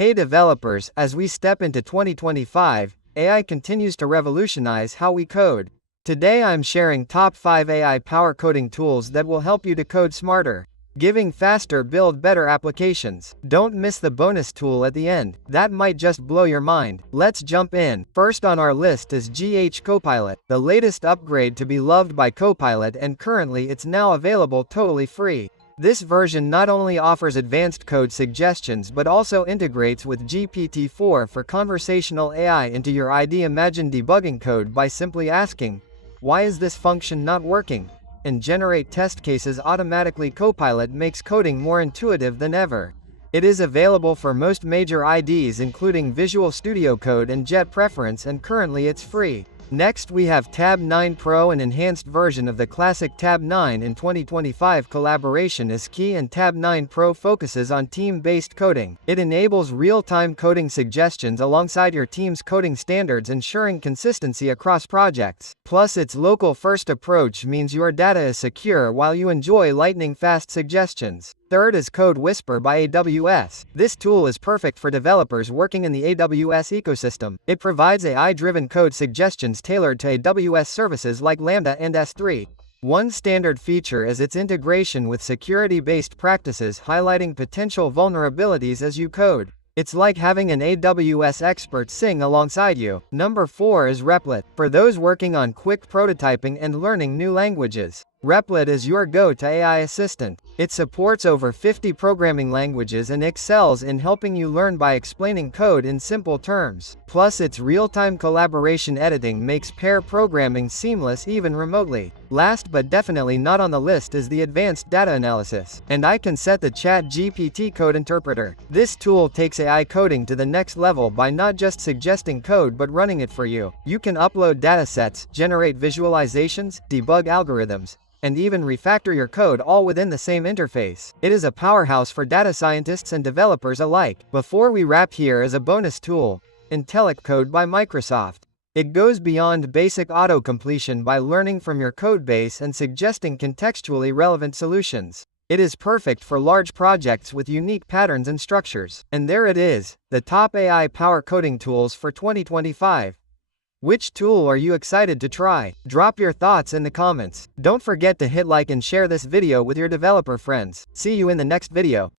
Hey developers, as we step into 2025, AI continues to revolutionize how we code. Today I'm sharing top 5 AI power coding tools that will help you to code smarter, giving faster build better applications. Don't miss the bonus tool at the end, that might just blow your mind. Let's jump in. First on our list is GitHub Copilot, the latest upgrade to be loved by Copilot, and currently it's now available totally free. This version not only offers advanced code suggestions but also integrates with GPT-4 for conversational AI into your idea. Imagine debugging code by simply asking, "Why is this function not working?" and generate test cases automatically. Copilot makes coding more intuitive than ever. It is available for most major IDEs including Visual Studio Code and Jet Preference, and currently it's free. Next we have Tabnine Pro, an enhanced version of the classic Tabnine. In 2025, collaboration is key, and Tabnine Pro focuses on team-based coding. It enables real-time coding suggestions alongside your team's coding standards, ensuring consistency across projects. Plus, its local-first approach means your data is secure while you enjoy lightning-fast suggestions. Third is CodeWhisperer by AWS. This tool is perfect for developers working in the AWS ecosystem. It provides AI-driven code suggestions tailored to AWS services like Lambda and S3. One standard feature is its integration with security-based practices, highlighting potential vulnerabilities as you code. It's like having an AWS expert sing alongside you. Number 4 is Replit. For those working on quick prototyping and learning new languages, Replit is your go-to AI assistant. It supports over 50 programming languages and excels in helping you learn by explaining code in simple terms. Plus, its real-time collaboration editing makes pair programming seamless even remotely. Last but definitely not on the list is the advanced data analysis. And I can set the ChatGPT Code Interpreter. This tool takes AI coding to the next level by not just suggesting code but running it for you. You can upload datasets, generate visualizations, debug algorithms, and even refactor your code all within the same interface. It is a powerhouse for data scientists and developers alike. Before we wrap, here is a bonus tool, IntelliCode by Microsoft. It goes beyond basic auto-completion by learning from your codebase and suggesting contextually relevant solutions. It is perfect for large projects with unique patterns and structures. And there it is, the top AI power coding tools for 2025. Which tool are you excited to try? Drop your thoughts in the comments. Don't forget to hit like and share this video with your developer friends. See you in the next video.